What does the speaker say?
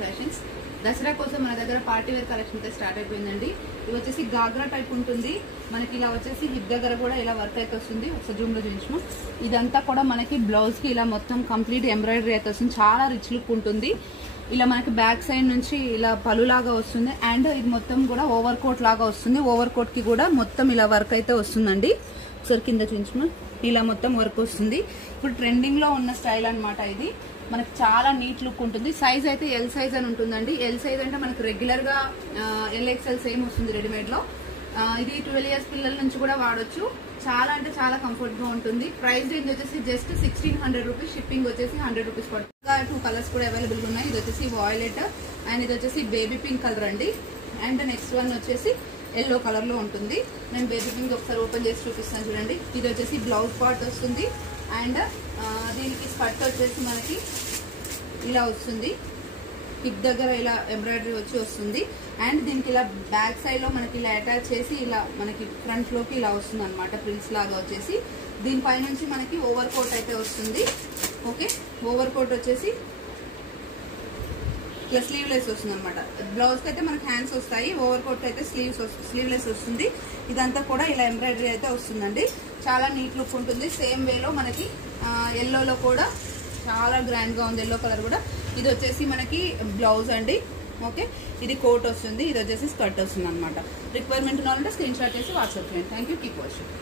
Fashions Dasara కోసం మన దగ్గర పార్టీ వేర్ కలెక్షన్ అయితే స్టార్ట్ అయిపోయిందండి. ఇది వచ్చేసి గాగ్రా టైప్ ఉంటుంది. మనకి ఇలా వచ్చేసి హిప్ దగ్గర కూడా ఇలా వర్క్ అయితే వస్తుంది. ఒకసారి జూమ్ లో చూపించు. ఇదంతా కూడా మనకి బ్లౌజ్ కి ఇలా మొత్తం కంప్లీట్ ఎంబ్రాయిడరీ అయితే వస్తుంది. చాలా రిచ్ లుక్ ఉంటుంది. ఇలా మనకి బ్యాక్ సైడ్ నుంచి ఇలా పలు లాగా వస్తుంది. అండ్ ఇది మొత్తం కూడా ఓవర్ కోట్ లాగా వస్తుంది. ఓవర్ కోట్ కి కూడా మొత్తం ఇలా వర్క్ అయితే వస్తుందండి. ఒకసారి కింద చూపించు. ఇలా మొత్తం వర్క్ వస్తుంది. ఇప్పుడు ట్రెండింగ్ లో ఉన్న స్టైల్ అన్నమాట. ఇది మనకి చాలా నీట్ లుక్ ఉంటుంది. సైజ్ అయితే ఎల్ సైజ్ అని ఉంటుందండి. ఎల్ సైజ్ అంటే మనకు రెగ్యులర్ గా LXL సేమ్ వస్తుంది రెడీమేడ్ లో. ఇది 12 years పిల్లల నుంచి కూడా వాడొచ్చు. చాలా అంటే చాలా కంఫర్ట్ గా ఉంటుంది. ప్రైస్ రేంజ్ వచ్చేసి జస్ట్ 1600 రూపీస్. షిప్పింగ్ వచ్చేసి 100 రూపీస్ పడుతుంది. 2 కలర్స్ కూడా అవైలబుల్ గా ఉన్నాయి. ఇది వచ్చేసి వాయిలెట్ అండ్ ఇది వచ్చేసి బేబీ పింక్ కలర్ అండి. అండ్ నెక్స్ట్ వన్ వచ్చేసి ఎల్లో కలర్ లో ఉంటుంది. నేను బేబీ పింక్ ఒకసారి ఓపెన్ చేసి చూపిస్తాను చూడండి. ఇది వచ్చేసి బ్లౌజ్ పార్ట్ వస్తుంది. అండ్ దీనికి స్కర్ట్ వచ్చేసి మనకి ఇలా వస్తుంది. హిప్ దగ్గర ఇలా ఎంబ్రాయిడరీ వచ్చి వస్తుంది. అండ్ దీనికి ఇలా బ్యాక్ సైడ్ లో మనకి ఇలా అటాచ్ చేసి ఇలా మనకి ఫ్రంట్ లోకి ఇలా వస్తుంది అనమాట. ప్రిల్స్ లాగా వచ్చేసి దీనిపై నుంచి మనకి ఓవర్ కోట్ అయితే వస్తుంది. ఓకే, ఓవర్ కోట్ వచ్చేసి ఇట్లా స్లీవ్లెస్ వస్తుంది అనమాట. బ్లౌజ్ కి అయితే మనకి హ్యాండ్స్ వస్తాయి. ఓవర్ కోట్ అయితే స్లీవ్లెస్ వస్తుంది. ఇదంతా కూడా ఇలా ఎంబ్రాయిడరీ అయితే వస్తుందండి. చాలా నీట్ లుక్ ఉంటుంది. సేమ్ వేలో మనకి ఎల్లోలో కూడా చాలా గ్రాండ్ గా ఉంది. ఎల్లో కలర్ కూడా. ఇది వచ్చేసి మనకి బ్లౌజ్ అండి. ఓకే, ఇది కోట్ వస్తుంది. ఇది వచ్చేసి స్కర్ట్ వస్తుంది అనమాట. రిక్వైర్మెంట్ ఉన్నారంటే స్క్రీన్ షాట్ చేసి వాట్సాప్ చేయండి. Thank you. Keep watching.